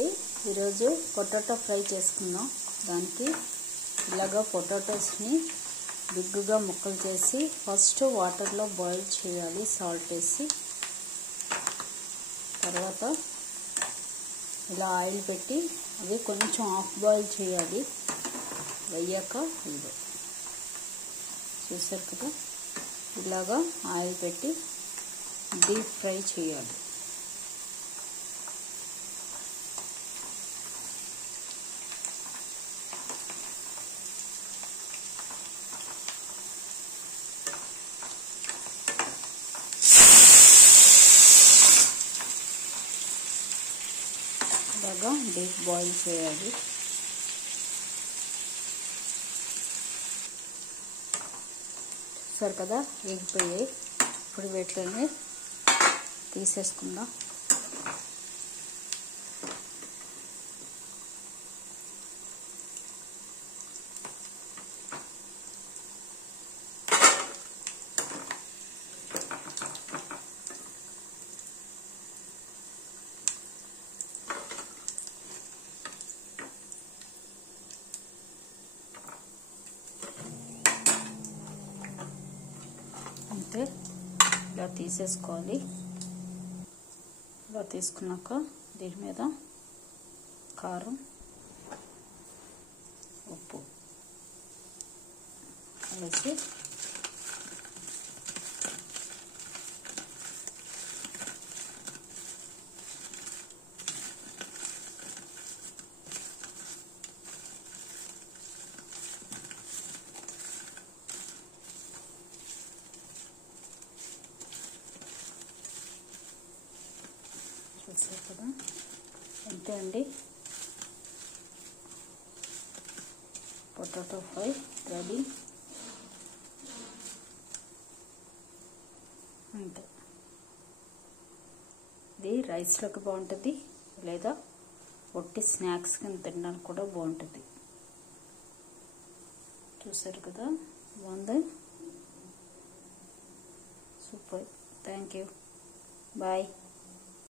అండి ఈరోజు potato fry చేసుకుందాం. దానికి ఇలాగా పొటాటోస్ని బిగ్గుగా ముక్కలు చేసి ఫస్ట్ వాటర్లో బాయిల్ చేయాలి సాల్ట్ వేసి. తర్వాత ఇలా ఆయిల్ పెట్టి అవి కొంచెం హాఫ్ బాయిల్ చేయాలి. అయ్యాక ఇదో చూసారు కదా, ఇలాగా ఆయిల్ పెట్టి డీప్ ఫ్రై చేయాలి. ఇలాగా డీప్ బాయిల్ చేయాలి. చూసారు కదా, ఎగిపోయాయి. ఇప్పుడు వీటిని తీసేసుకుందాం. అంతే, ఇలా తీసేసుకోవాలి. ఇలా తీసుకున్నాక దీని మీద కారం, ఉప్పు వేసి చూసారు కదా, అంతే అండి. Potato fry ready. అంతే, ఇది రైస్లోకి బాగుంటుంది, లేదా ఒట్టి స్నాక్స్ కింద తినడానికి కూడా బాగుంటుంది. చూసారు కదా, బాగుంది, సూపర్. Thank you, bye.